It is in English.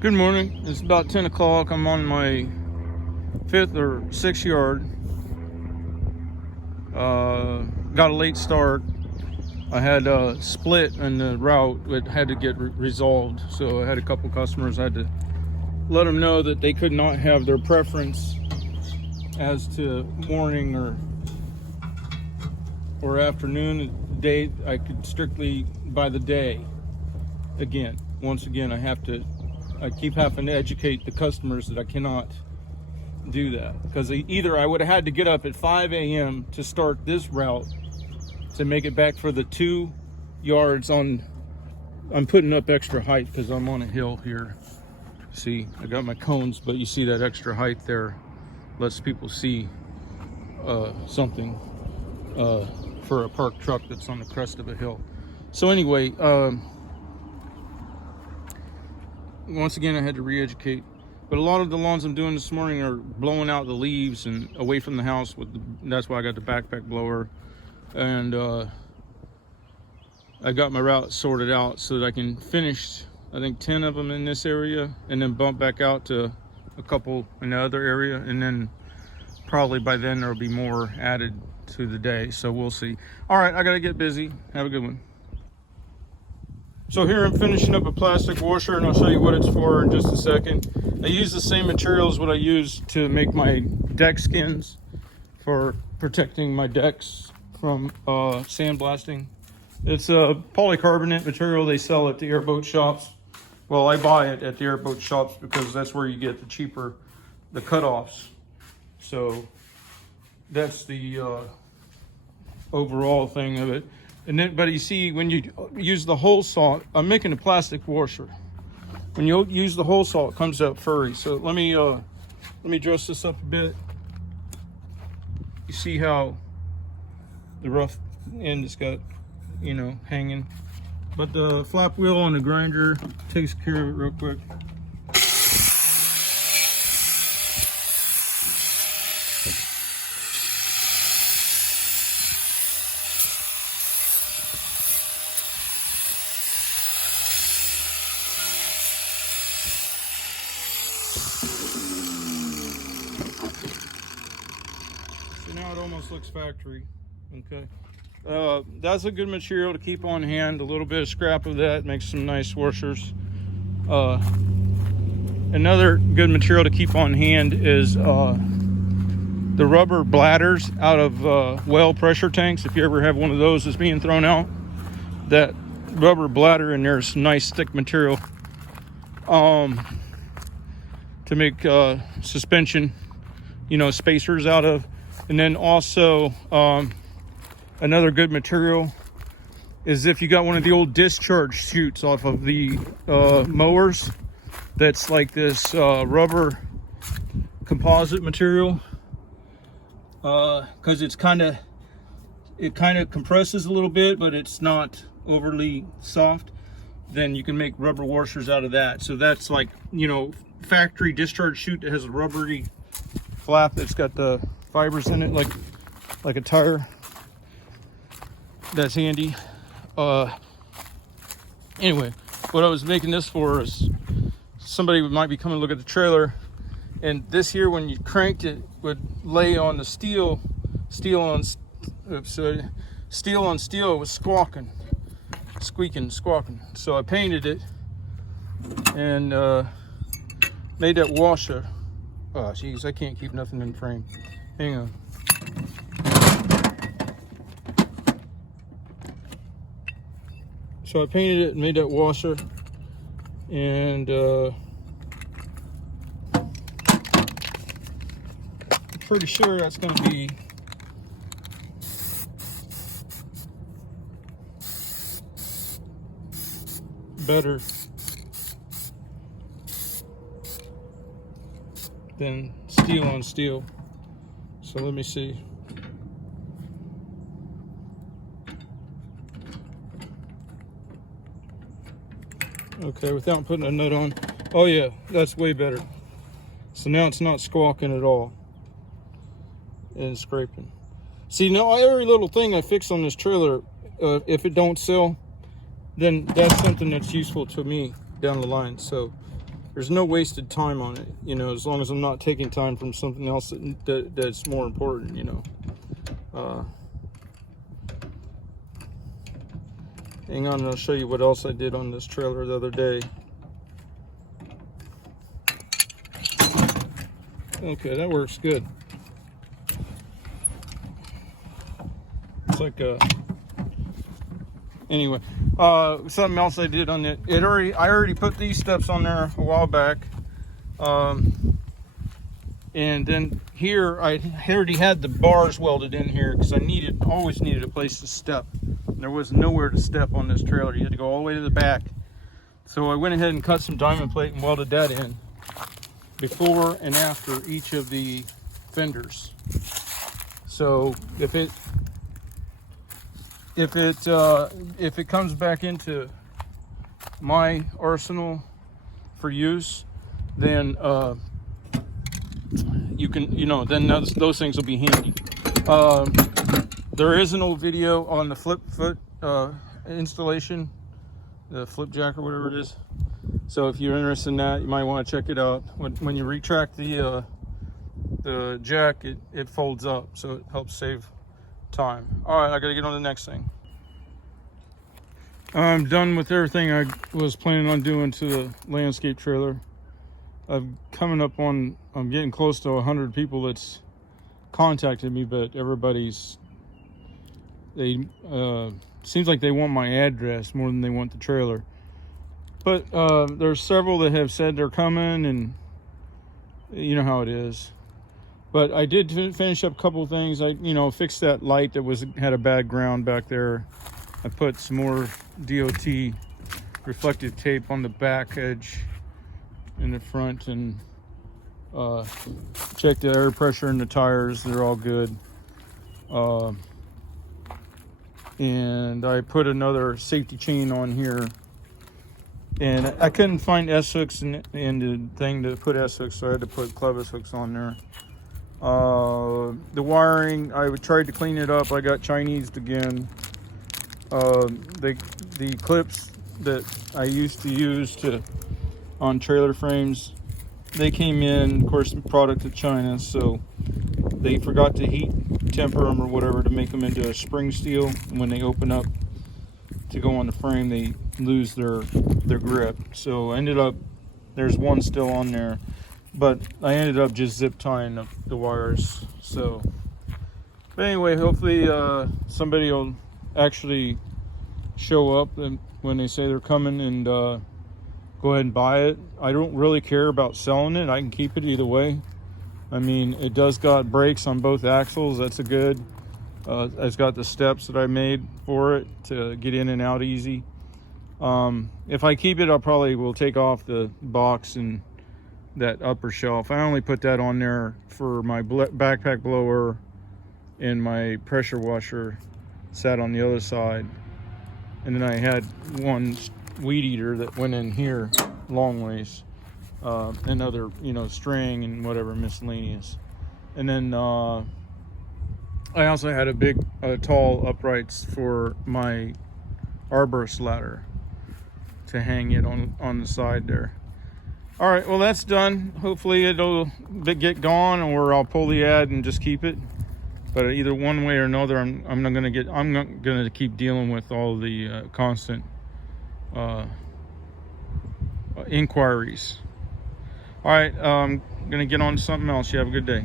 Good morning. It's about 10 o'clock. I'm on my 5th or 6th yard. Got a late start. I had a split in the route that had to get resolved. So I had a couple customers. I had to let them know that they could not have their preference as to morning or afternoon day. I could strictly by the day. Once again, I keep having to educate the customers that I cannot do that, because either I would have had to get up at 5 a.m. to start this route to make it back for the 2 yards on. I'm putting up extra height because I'm on a hill here. See, I got my cones, but you see that extra height there lets people see something for a parked truck that's on the crest of a hill. So anyway, once again, I had to re-educate. But a lot of the lawns I'm doing this morning are blowing out the leaves and away from the house. That's why I got the backpack blower. And I got my route sorted out so that I can finish, I think, 10 of them in this area, and then bump back out to a couple in the other area. And then probably by then there'll be more added to the day. So we'll see. All right, I got to get busy. Have a good one. So here I'm finishing up a plastic washer, and I'll show you what it's for in just a second. I use the same materials what I use to make my deck skins for protecting my decks from sandblasting. It's a polycarbonate material they sell at the airboat shops. Well, I buy it at the airboat shops because that's where you get the cutoffs. So that's the overall thing of it. And then, but you see, when you use the hole saw, I'm making a plastic washer. When you use the hole saw, it comes out furry. So let me dress this up a bit. You see how the rough end has got, hanging. But the flap wheel on the grinder takes care of it real quick. Now it almost looks factory. Okay, that's a good material to keep on hand. A little bit of scrap of that makes some nice washers. Another good material to keep on hand is the rubber bladders out of well pressure tanks. If you ever have one of those that's being thrown out, that rubber bladder in there is some nice thick material to make suspension, spacers out of. And then also another good material is if you got one of the old discharge chutes off of the mowers, that's like this rubber composite material, because it kind of compresses a little bit, but it's not overly soft. Then you can make rubber washers out of that. So that's like, factory discharge chute that has a rubbery flap that's got the fibers in it, like a tire. That's handy. Anyway, what I was making this for is somebody might be coming to look at the trailer, and this here, when you cranked it, would lay on the steel on steel. It was squeaking. So I painted it and made that washer. Oh geez, I can't keep nothing in frame. Hang on. So I painted it and made that washer, and I'm pretty sure that's going to be better than steel on steel. So let me see. Okay, without putting a nut on. Oh yeah, that's way better. So now it's not squawking at all and scraping. See, now every little thing I fix on this trailer, if it don't sell, then that's something that's useful to me down the line. So there's no wasted time on it, you know, as long as I'm not taking time from something else that's more important, you know. Hang on, I'll show you what else I did on this trailer the other day. Okay, that works good. It's like a... Anyway, something else I did on it. I already put these steps on there a while back. And then here, I already had the bars welded in here because I always needed a place to step. There was nowhere to step on this trailer. You had to go all the way to the back. So I went ahead and cut some diamond plate and welded that in before and after each of the fenders. So if it comes back into my arsenal for use, then then those things will be handy. There is an old video on the flip foot installation, the flip jack or whatever it is. So if you're interested in that, you might want to check it out. When you retract the jack, it folds up, so it helps save time. All right, I gotta get on the next thing. I'm done with everything I was planning on doing to the landscape trailer. I'm getting close to 100 people that's contacted me, but seems like they want my address more than they want the trailer. But there's several that have said they're coming, and you know how it is. But I did finish up a couple of things. I fixed that light that had a bad ground back there. I put some more DOT reflective tape on the back edge in the front, and checked the air pressure in the tires. They're all good. And I put another safety chain on here, and I couldn't find S-hooks in the thing to put S-hooks, so I had to put Clevis hooks on there. The wiring, I tried to clean it up. I got Chinesed again. The clips that I used to use on trailer frames, they came in, of course, product of China, so they forgot to heat temper them or whatever to make them into a spring steel. And when they open up to go on the frame, they lose their grip. So there's one still on there, but I ended up just zip tying up the wires. So, but anyway, hopefully somebody will actually show up and when they say they're coming, and go ahead and buy it. I don't really care about selling it. I can keep it either way. I mean, it does got brakes on both axles. That's a good. It's got the steps that I made for it to get in and out easy. If I keep it, I probably will take off the box and that upper shelf. I only put that on there for my backpack blower, and my pressure washer sat on the other side. And then I had one weed eater that went in here long ways, and other string and whatever miscellaneous. And then I also had a big tall uprights for my arborist ladder to hang it on the side there. All right, well, that's done. Hopefully it'll get gone, or I'll pull the ad and just keep it. But either one way or another, I'm not gonna keep dealing with all the constant inquiries. All right, I'm gonna get on to something else. You have a good day.